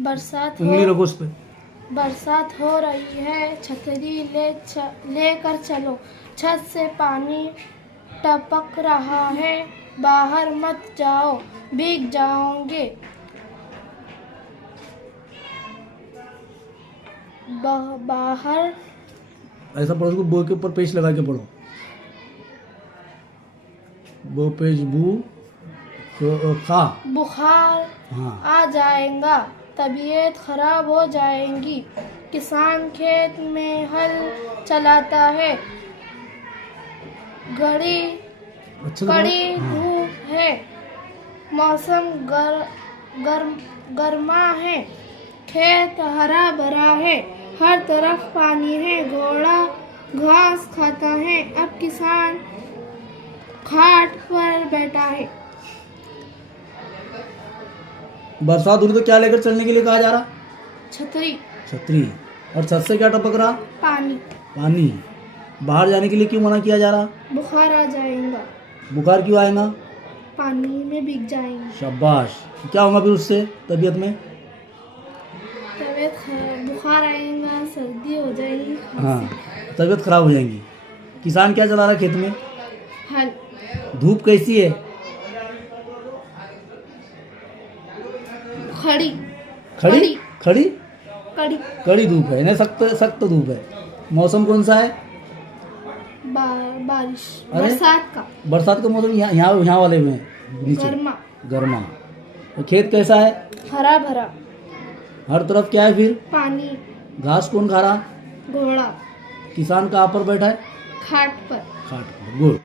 बरसात उंगली हो रखो उस पे। बरसात हो रही है, छतरी लेकर चलो। छत से पानी टपक रहा है, बाहर मत जाओ, भीग जाओगे। बाहर ऐसा पढ़ो, उसको बो के ऊपर पेश लगा के पढ़ो। बो पेश बू खा। बुखार हाँ। आ जाएगा, तबीयत खराब हो जाएगी। किसान खेत में हल चलाता है, घड़ी अच्छे से कड़ी पढ़ो। हाँ। धूप है, मौसम गर्मा है, खेत हरा भरा है, हर तरफ पानी है, घोड़ा घास खाता है, अब किसान खाट पर बैठा है। बरसात हो रही तो क्या लेकर चलने के लिए कहा जा रहा? छतरी। छतरी। और छत से क्या टपक रहा? पानी। पानी। बाहर जाने के लिए क्यों मना किया जा रहा? बुखार आ जाएगा, बुखार क्यों आएगा? पानी में भीग जाएंगे। शाबाश। क्या होगा फिर उससे तबीयत में? बुखार आएगा, सर्दी हो जाएगी, हाँ, तबीयत खराब हो जाएगी। किसान क्या चला रहा है खेत में? हल। धूप कैसी है? खड़ी। खड़ी खड़ी कड़ी। कड़ी धूप है ना, सख्त सख्त धूप है। मौसम कौन सा है? बारिश। अरे? बरसात का मौसम यहाँ वाले में नीचे गर्मा। गर्मा। तो खेत कैसा है? हरा भरा। हर तरफ क्या है फिर? पानी। घास कौन खा रहा? घोड़ा किसान कहाँ पर बैठा है? खाट पर। खाट पर। गुड।